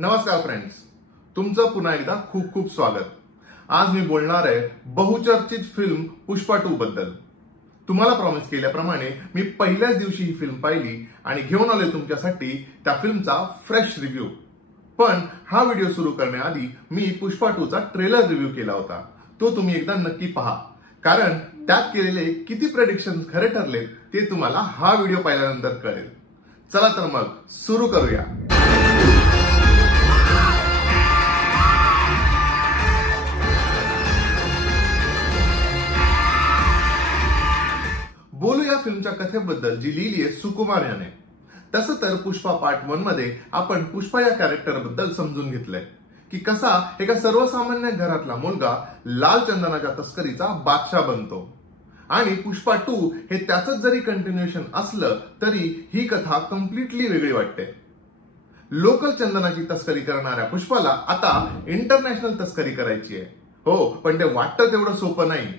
नमस्कार फ्रेंड्स, तुमचं पुन्हा एकदा खूप खूप स्वागत। आज मी बोलणार आहे बहुचर्चित फिल्म पुष्पा 2 बद्दल। तुम्हाला प्रॉमिस केल्याप्रमाणे मी पहिल्याच दिवशी ही फिल्म पाहिली आणि घेऊन आले तुमच्यासाठी त्या फिल्मचा फ्रेश रिव्ह्यू। पण हा व्हिडिओ सुरू करण्याआधी मी पुष्पा 2 चा ट्रेलर रिव्ह्यू केला होता, तो तुम्ही एकदा नक्की पहा, कारण त्यात केलेले किती प्रेडिक्शन्स खरे ठरले ते तुम्हाला हा व्हिडिओ पाहिल्यानंतर कळेल। चला तर मग सुरू करूया। बोलू या फिल्मच्या कथेबद्दल जी लिहिली आहे सुकुमार याने। तसं तर पुष्पा पार्ट 1 मध्ये आपण पुष्पा या कॅरेक्टर बद्दल समजून घेतलंय की कसा एका सर्वसामान्य घरातला मुलगा लाल चंदनाच्या तस्करीचा बादशाह बनतो, आणि पुष्पा 2 हे त्याचंच जरी कंटिन्युएशन असलं तरी ही कथा कम्प्लिटली वेगळी वाटते। लोकल चंदनाची तस्करी करणाऱ्या पुष्पाला आता इंटरनॅशनल तस्करी करायची आहे। हो, पण ते वाटतं तेवढं सोपं नाही।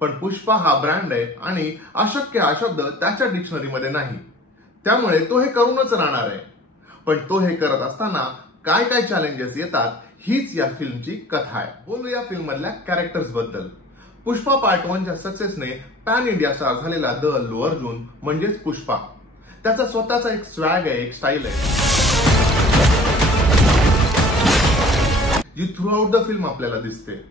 पण पुष्पा हा ब्रँड आहे आणि अशक्य हा शब्द त्याच्या डिक्शनरीमध्ये नाही, त्यामुळे तो हे करूनच राहणार आहे। पण तो हे करत असताना काय काय चॅलेंजेस येतात हीच या फिल्मची कथा आहे। बोलू या फिल्म मधल्या कॅरेक्टर्स बद्दल। पुष्पा पार्ट 1 च्या सक्सेसने पॅन इंडिया स्टार झालेला द अल्लू अर्जुन म्हणजेच पुष्पा, त्याचा स्वतःचा एक स्वॅग आहे, एक स्टाईल आहे, जी थ्रू आउट द फिल्म आपल्याला दिसते।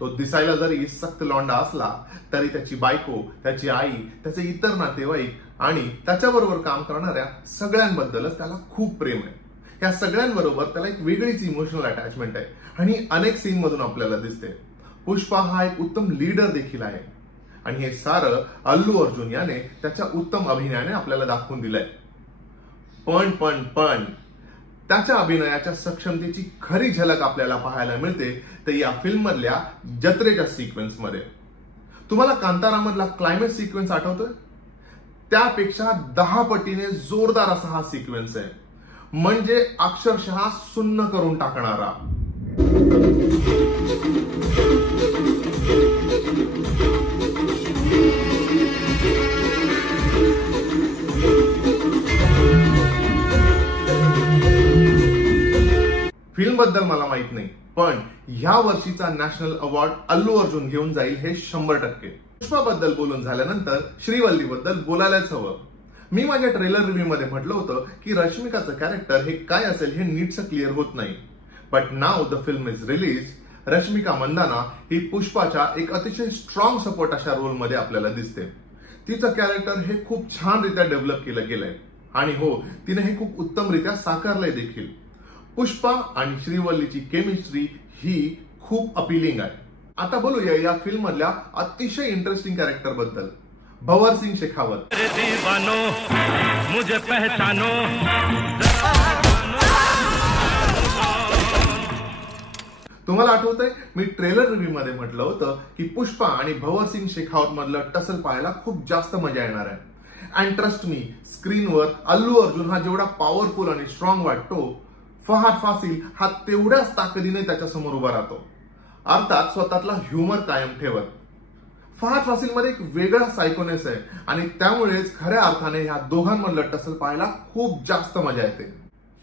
तो दिसायला जरी सक्त लॉंडा असला तरी त्याची बायको, त्याची आई, त्याचे इतर नातेवाईक आणि त्याच्याबरोबर काम करणाऱ्या सगळ्यांबद्दलच त्याला खूप प्रेम आहे। या सगळ्यांबरोबर त्याला एक वेगळीच इमोशनल अटॅचमेंट आहे आणि अनेक सीन मधून आपल्याला दिसते। पुष्पा हा एक उत्तम लीडर देखील आहे आणि हे सारं अल्लू अर्जुन याने त्याच्या उत्तम अभिनयाने आपल्याला दाखवून दिलंय। पण त्याच्या अभिनयाच्या सक्षमतेची खरी झलक आपल्याला पाहायला मिळते तर या फिल्म मधल्या जत्रेच्या सिक्वेन्स मध्ये। तुम्हाला कांतारा मधला क्लायमॅक्स सिक्वेन्स आठवतोय? त्यापेक्षा 10 पटीने जोरदार असा हा सिक्वेन्स आहे, म्हणजे अक्षरशः सुन्न करून टाकणारा। फिल्म बद्दल मला माहित नाही, पण ह्या वर्षीचा नॅशनल अवॉर्ड अल्लू अर्जुन घेऊन जाईल हे 100%। पुष्पा बद्दल बोलून झाल्यानंतर श्रीवल्ली बद्दल बोलायलाच हवं। मी माझ्या ट्रेलर रिव्ह्यू मध्ये म्हटलं होतं की रश्मिकाचं कॅरेक्टर हे काय असेल हे नीटसं क्लिअर होत नाही, but now the film is release. Rashmika Mandanna ही पुष्पाच्या एक अतिशय स्ट्रॉंग सपोर्ट अशा रोल मध्ये आपल्याला दिसते। तिचं कॅरेक्टर हे खूप छानरित्या डेव्हलप केलं गेलंय आणि हो, तिने हे खूप उत्तमरित्या साकारलंय देखील। पुष्पा आणि श्रीवल्लीची केमिस्ट्री ही खूप अपीलिंग आहे। आता बोलूया या फिल्म मधल्या अतिशय इंटरेस्टिंग कॅरेक्टर बद्दल, भंवर सिंग शेखावत। मुझे पहचानो। तुम्हाला आठवतंय मी ट्रेलर रिव्ह्यू मध्ये म्हटलं होतं की पुष्पा आणि भंवर सिंग शेखावत मधलं टसल पाहायला खूप जास्त मजा येणार आहे। अँड ट्रस्ट मी, स्क्रीनवर अल्लू अर्जुन हा जेवढा पॉवरफुल आणि स्ट्रॉंग वाटतो, फहाद फासिल हा तेवढ्याच ताकदीने त्याच्या समोर उभा राहतो, अर्थात स्वतःतला ह्युमर कायम ठेवत। फहाद फासिल मध्ये एक वेगळा सायकोनेस आहे आणि त्यामुळेच खऱ्या अर्थाने ह्या दोघांमधलं टसल पाहायला खूप जास्त मजा येते।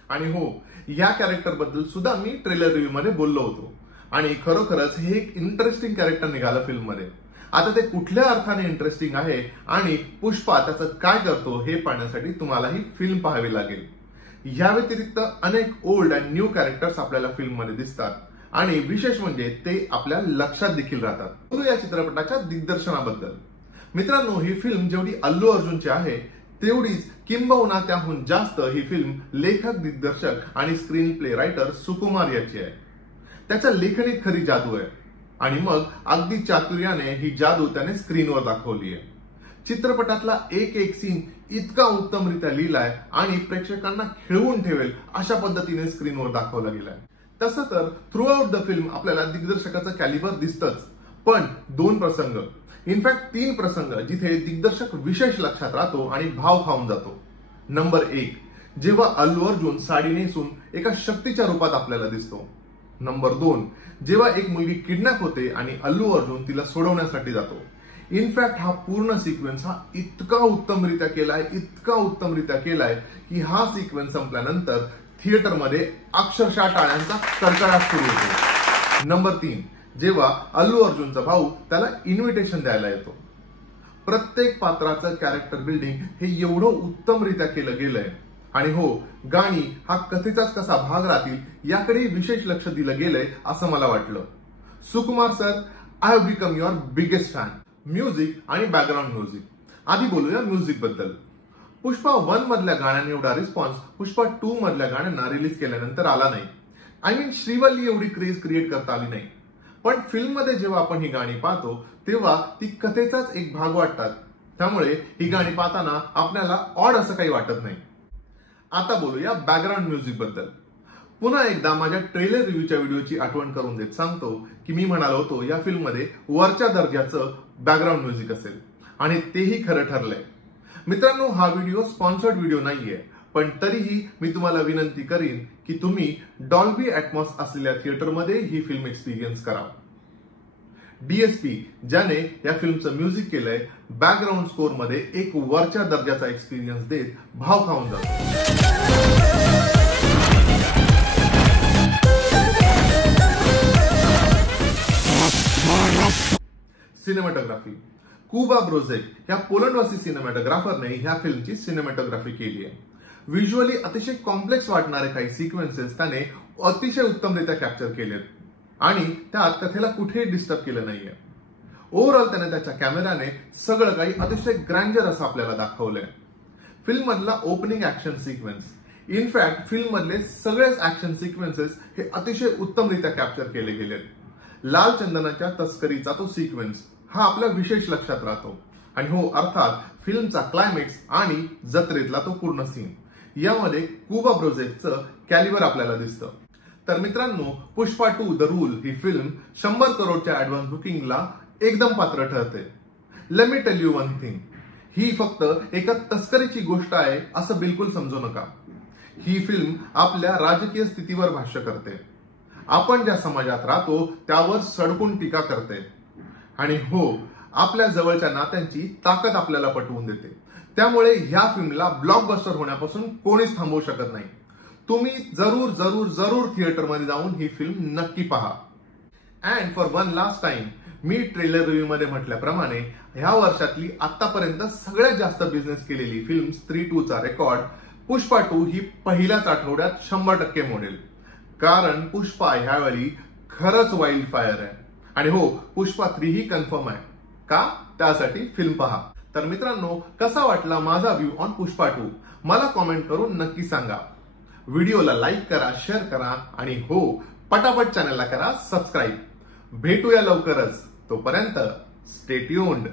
आणि हो, या कॅरेक्टर बद्दल सुद्धा मी ट्रेलर रिव्ह्यू मध्ये बोललो होतो आणि खरोखरच हे एक इंटरेस्टिंग कॅरेक्टर निघालं फिल्म मध्ये। आता ते कुठल्या अर्थाने इंटरेस्टिंग आहे आणि पुष्पा त्याचं काय करतो हे पाहण्यासाठी तुम्हाला ही फिल्म पाहावी लागेल। या व्यतिरिक्त अनेक ओल्ड अँड न्यू कॅरेक्टर्स आपल्याला फिल्म मध्ये दिसतात आणि विशेष म्हणजे ते आपल्या लक्षात देखील राहतात। बोलू या चित्रपटाच्या दिग्दर्शनाबद्दल। मित्रांनो, ही फिल्म जेवढी अल्लू अर्जुनची आहे तेवढीच किंबहुना त्याहून जास्त ही फिल्म लेखक, दिग्दर्शक आणि स्क्रीन प्ले रायटर सुकुमार याची आहे। त्याच्या लेखनीत खरी जादू आहे आणि मग अगदी चातुर्याने ही जादू त्याने स्क्रीनवर दाखवली आहे। चित्रपटातला एक एक सीन इतका उत्तमरित्या लिहिलाय आणि प्रेक्षकांना खिळवून ठेवेल अशा पद्धतीने स्क्रीनवर दाखवला गेलाय। तसं तर थ्रू आउट द फिल्म आपल्याला दिग्दर्शकाचं कॅलिबर दिसतच, पण 2 प्रसंग, इनफॅक्ट 3 प्रसंग जिथे दिग्दर्शक विशेष लक्षात राहतो आणि भाव खाऊन जातो। नंबर 1, जेव्हा अल्लू अर्जुन साडी नेसून एका शक्तीच्या रूपात आपल्याला दिसतो। नंबर 2, जेव्हा एक मुलगी किडनॅप होते आणि अल्लू अर्जुन तिला सोडवण्यासाठी जातो। इनफॅक्ट हा पूर्ण सिक्वेन्स हा इतका उत्तमरित्या केलाय की हा सिक्वेन्स संपल्यानंतर थिएटरमध्ये अक्षरशः टाळ्यांचा कडकडाट सुरू होतो. नंबर 3, जेव्हा अल्लू अर्जुनचा भाऊ त्याला इन्व्हिटेशन द्यायला येतो. प्रत्येक पात्राचं कॅरेक्टर बिल्डिंग हे एवढं उत्तमरित्या केलं गेलंय. आणि हो, गाणी हा कथेचाच कसा भाग राहतील याकडे विशेष लक्ष दिलं गेलंय असं मला वाटलं. Sukumar sir, I have become your biggest fan. Music आणि बॅकग्राऊंड म्युझिक. आधी बोलूया म्युझिक बद्दल. पुष्पा 1 मधल्या गाण्यांनी एवढा रिस्पॉन्स पुष्पा 2 मधल्या गाण्यांना रिलीज केल्यानंतर आला नाही. आय मीन श्रीवल्ली एवढी क्रेज क्रिएट करता आली नाही. पण फिल्ममध्ये जेव्हा आपण ही गाणी पाहतो तेव्हा ती कथेचाच एक भाग वाटतात. त्यामुळे ही गाणी पाहताना आपल्याला ऑड असं काही वाटत नाही. आता बोलूया बॅकग्राऊंड म्युझिक बद्दल. पुन्हा एकदा माझ्या ट्रेलर रिव्ह्यूच्या व्हिडिओची आठवण करून देत सांगतो की मी म्हणालो होतो या फिल्ममध्ये वरच्या दर्जाचं बॅकग्राऊंड म्युझिक असेल आणि तेही खरं ठरलंय. मित्रांनो, हा व्हिडिओ स्पॉन्सर्ड व्हिडिओ नाहीये, पण तरीही मी तुम्हाला विनंती करीन की तुम्ही डॉल्बी ॲटमॉस असलेल्या थिएटरमध्ये ही फिल्म एक्सपिरियन्स करा. डीएसपी ज्याने या फिल्मचं म्युझिक केलंय, बॅकग्राऊंड स्कोर मध्ये एक वरच्या दर्जाचा एक्सपिरियन्स देत भाव खाऊन जातो. सिनेमॅटोग्राफी. कुबा ब्रोझेक या पोलंडवासी सिनेमॅटोग्राफरने ह्या फिल्मची सिनेमॅटोग्राफी केली आहे. व्हिज्युअली अतिशय कॉम्प्लेक्स वाटणारे काही सिक्वेन्सेस त्याने अतिशय उत्तमरित्या कॅप्चर केलेत आणि त्यात कथेला कुठेही डिस्टर्ब केलं नाहीये. ओव्हरऑल त्याने त्याच्या कॅमेराने सगळं काही अतिशय ग्रँजर असं आपल्याला दाखवलंय. फिल्म मधला opening action sequence, in fact film मधले सगळेच ऍक्शन सिक्वेन्सेस हे अतिशय उत्तमरित्या कॅप्चर केले गेलेत. लाल चंदनाच्या तस्करीचा तो सिक्वेन्स हा आपल्या विशेष लक्षात राहतो. आणि हो, अर्थात फिल्मचा क्लायमॅक्स आणि जत्रेतला तो पूर्ण सीन, यामध्ये कुबा ब्रोझेकचं कॅलिबर आपल्याला दिसतं. तर मित्रांनो, पुष्पा 2 द रूल ही फिल्म 100 करोडच्या ऍडव्हान्स बुकिंगला एकदम पात्र ठरते. Let me tell you one thing, ही फक्त एका तस्करीची गोष्ट आहे असं बिलकुल समजू नका. ही फिल्म आपल्या राजकीय स्थितीवर भाष्य करते. आपण ज्या समाजात राहतो त्यावर सडकून टीका करते. आणि हो, आपल्या जवळच्या नात्यांची ताकद आपल्याला पटवून देते. त्यामुळे ह्या फिल्मला ब्लॉकबस्टर होण्यापासून कोणीच थांबवू शकत नाही. तुम्ही जरूर जरूर जरूर थिएटरमध्ये जाऊन ही फिल्म नक्की पहा. And for one last time, me trailer review मध्ये म्हटल्याप्रमाणे ह्या वर्षातली आतापर्यंत सगळ्यात जास्त बिझनेस केलेली फिल्म स्त्री 2 चा रेकॉर्ड पुष्पा 2 ही पहिल्याच आठवड्यात 100% मोडेल. कारण पुष्पा ह्यावेळी खरंच वाईल्ड फायर आहे. आणि हो, पुष्पा 3 ही कन्फर्म आहे. का? त्यासाठी फिल्म पहा. तर मित्रांनो, कसा वाटला माझा व्ह्यू ऑन पुष्पा 2 मला कॉमेंट करून नक्की सांगा. व्हिडिओला लाईक करा, शेअर करा आणि हो, पटापट चॅनलला करा सबस्क्राईब. भेटूया लवकरच. तोपर्यंत स्टे ट्यून्ड.